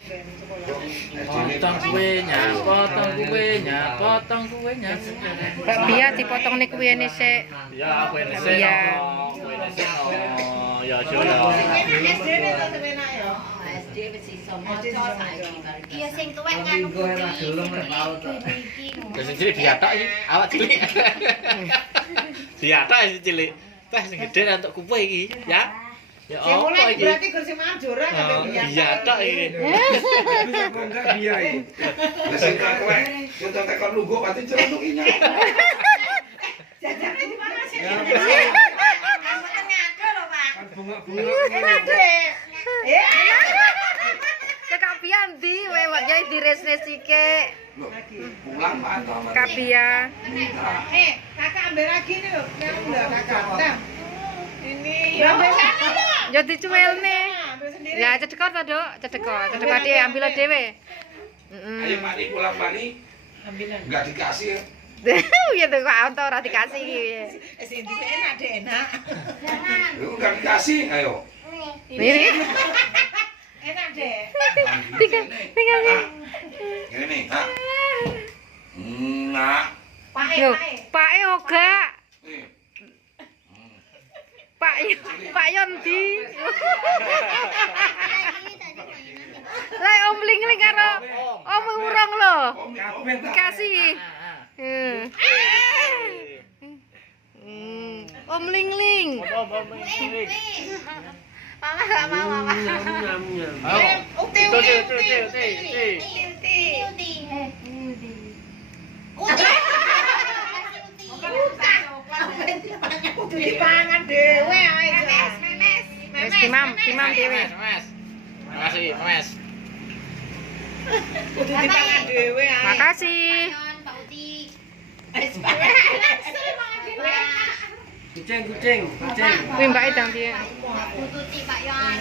Potong kuenya, potong kuenya, potong kuenya. Bakpia dipotong nih kuenya sik. Ya, kuenya sik. Iya. Kuenya sik. Ya, coba. SD wis iso maca saiki bareng. Iya sing tuwek kan Wis cilik diatok iki, awak cilik. Diatok sing cilik. Teh sing gedhe untuk kuwe iki, ya. Ya apa iki? Berarti kursi majora sampai Diatok iki. Bisa kok enggak dia iki. Sing kowe yo tekon lugu pati celutukinya. Jajannya di mana sih? mboten ngado lho, Pak. Kan bunga-bunga. Enak deh. Kak Pia ndi wae wak jai diresnesike. Loh, pulang mantap. Kak Pia. Kakak ambil lagi nih loh. Yang udah kakak. Nah, ini ya. Ambil sana loh. Ya dicuwelne. Ambil sendiri. Ya cedekor ta, Dok? Cedekor. Cedekor dhewe ambil dhewe. Ayo Pani pulang Pani. Ambilan. Enggak dikasih ya. Ya tuh kok anto ora dikasih iki. Sini enak deh, enak. Jangan. Lu enggak dikasih, ayo. Ini. Enak deh. Tinggal nih. Ini nih, ha. Nah, Pae, Yo, pae. Pak Yoga. nih. Pak Yondi. Ini tadi mainan. Lah Om Ling Ling karo Om Urong lho. Om kabeh tak. Dikasih. Om Ling Ling. Mama gak mau, Mama. Uti, Uti, uti, uti, uti, uti, uti. Uti. Uti. Uti dipangan dewe ae. Memes. Wis timam dhewe. Mas. Makasih, Mas. Uti dipangan dewe ae. Makasih. Pak Uti. Kucing, kucing, kucing. Kuwi Mbak Edang dia. Pak Uti, Pak Yon.